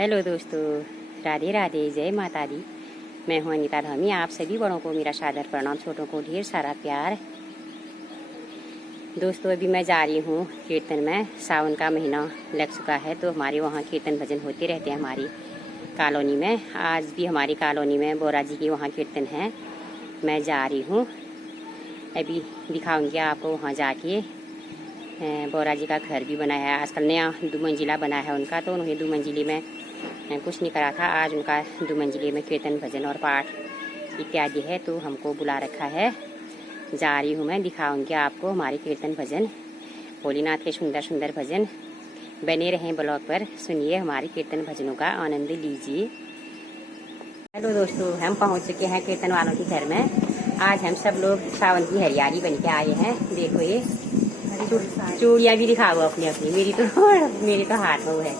हेलो दोस्तों, राधे राधे, जय माता दी। मैं हूं अनिता धामी। आप सभी बड़ों को मेरा सादर प्रणाम, छोटों को ढेर सारा प्यार। दोस्तों, अभी मैं जा रही हूं कीर्तन में। सावन का महीना लग चुका है तो हमारे वहां कीर्तन भजन होते रहते हैं हमारी कॉलोनी में। आज भी हमारी कॉलोनी में बोरा जी की वहाँ कीर्तन है। मैं जा रही हूँ, अभी दिखाऊंगी आपको वहाँ जाके। बोरा जी का घर भी बनाया है, आजकल नया 2 मंजिला बना है उनका, तो उन्होंने 2 मंजिले में कुछ नहीं करा था। आज उनका 2 मंजिले में कीर्तन भजन और पाठ इत्यादि है, तो हमको बुला रखा है। जा रही हूँ मैं, दिखाऊंगी आपको हमारे कीर्तन भजन, भोलेनाथ के सुंदर सुंदर भजन। बने रहें ब्लॉग पर, सुनिए हमारे कीर्तन भजनों का आनंद लीजिए। हेलो दोस्तों, हम पहुँच चुके हैं कीर्तन वालों के घर में। आज हम सब लोग सावन की हरियाली बन के आए हैं। देखो ये चूड़ियाँ भी दिखाओ अपनी अपनी। मेरी तो हाथ में वो है,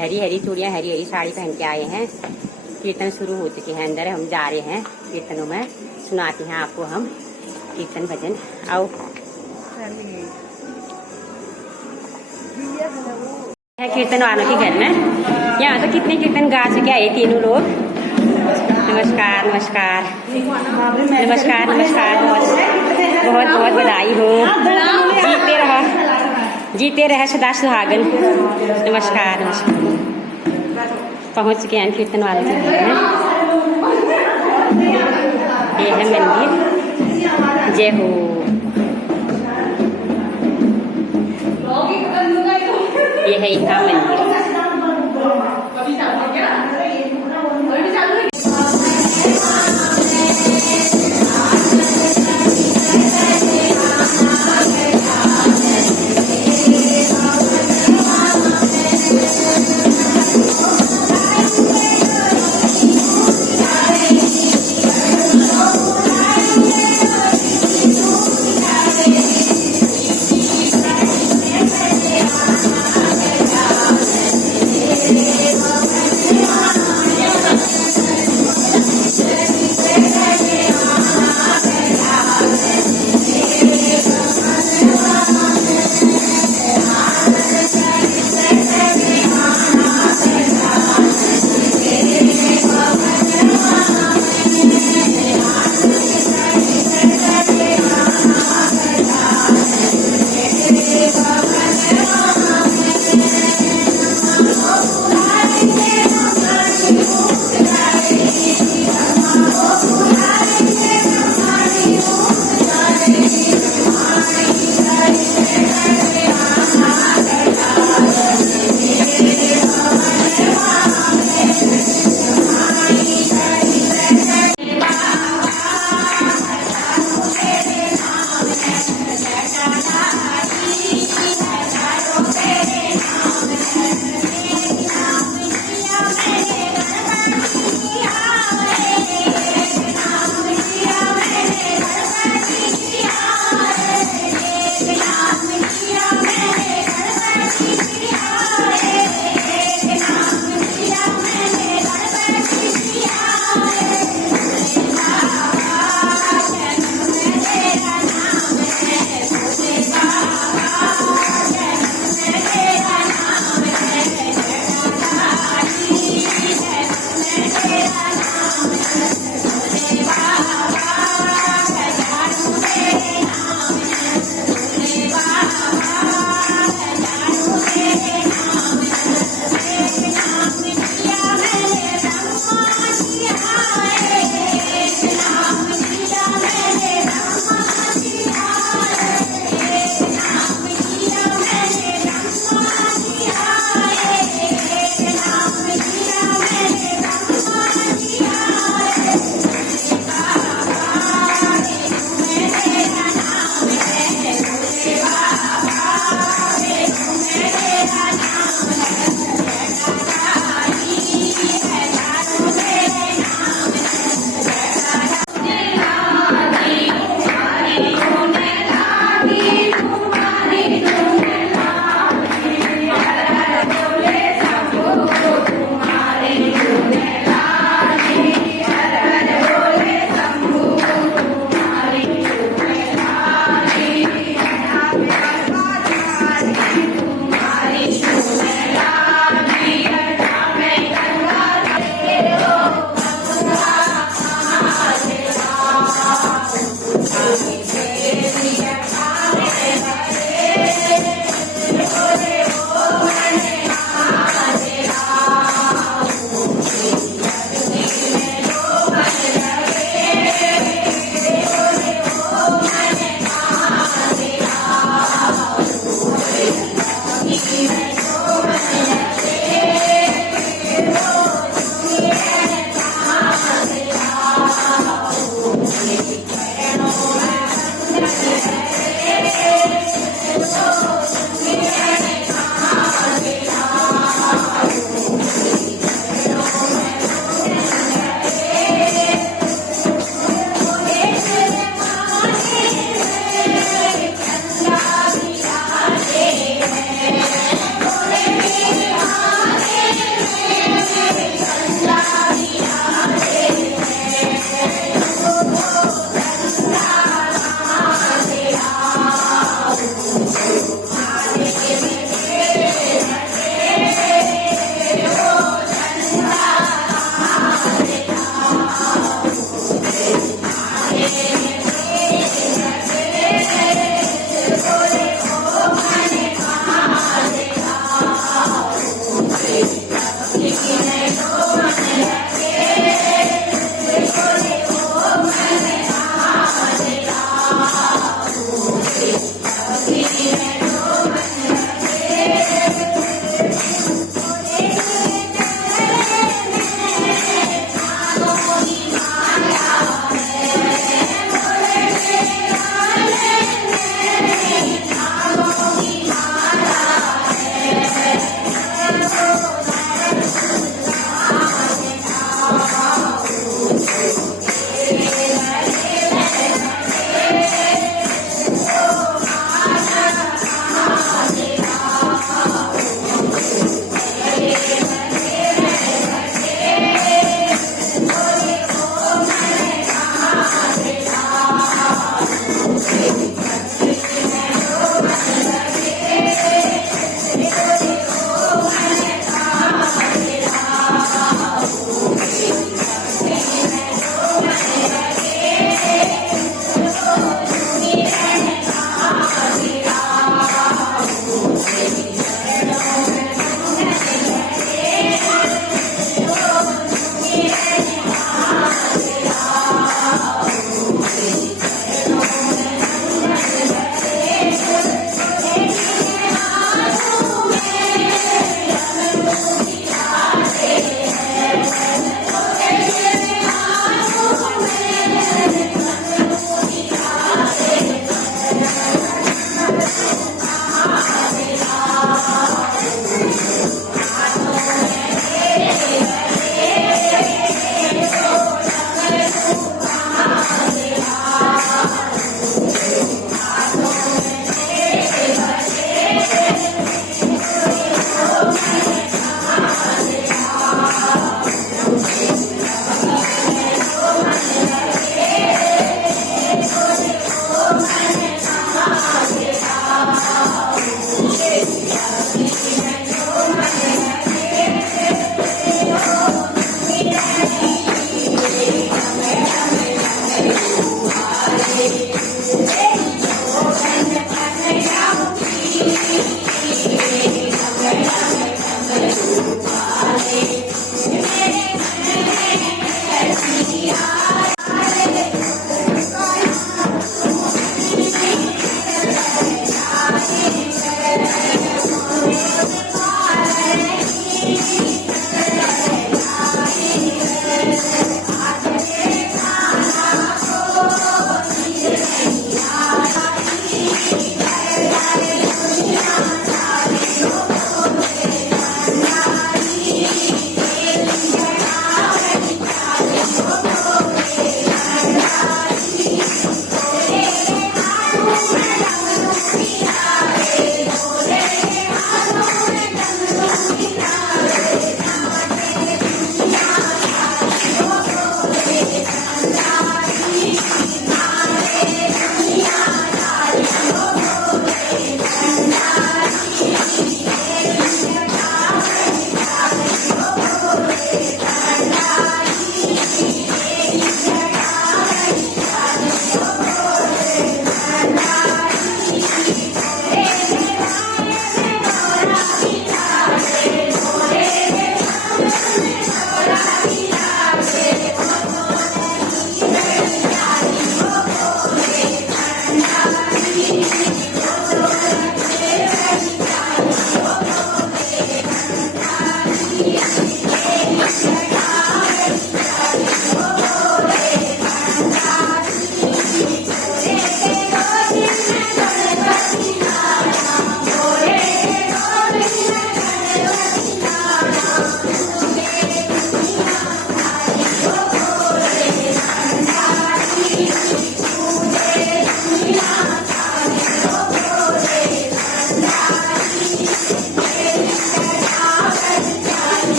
हरी हरी चूड़ियाँ, हरी हरी साड़ी पहन के आए हैं। कीर्तन शुरू हो चुके हैं, अंदर हम जा रहे हैं कीर्तनों में। सुनाते हैं आपको हम कीर्तन भजन। आओ, है कीर्तन वालों के घर में। यहाँ तो कितने कीर्तन गा चुके हैं ये तीनों लोग। नमस्कार नमस्कार नमस्कार नमस्कार, बहुत बहुत बधाई हो। जीते रहे सदा सुहागन। नमस्कार नमस्कार। पहुँच चुके हैं कीर्तन वालों के घर में। ये है मंदिर। जय हो। ये है इनका मंदिर।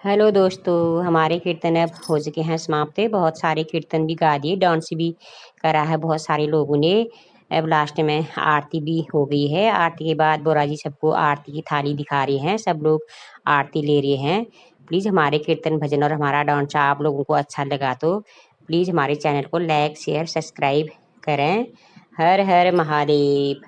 हेलो दोस्तों, हमारे कीर्तन अब हो चुके हैं समाप्त। बहुत सारे कीर्तन भी गा दिए, डांस भी करा है बहुत सारे लोगों ने। अब लास्ट में आरती भी हो गई है। आरती के बाद बोरा जी सबको आरती की थाली दिखा रहे हैं, सब लोग आरती ले रहे हैं। प्लीज़ हमारे कीर्तन भजन और हमारा डांस आप लोगों को अच्छा लगा तो प्लीज़ हमारे चैनल को लाइक शेयर सब्सक्राइब करें। हर हर महादेव।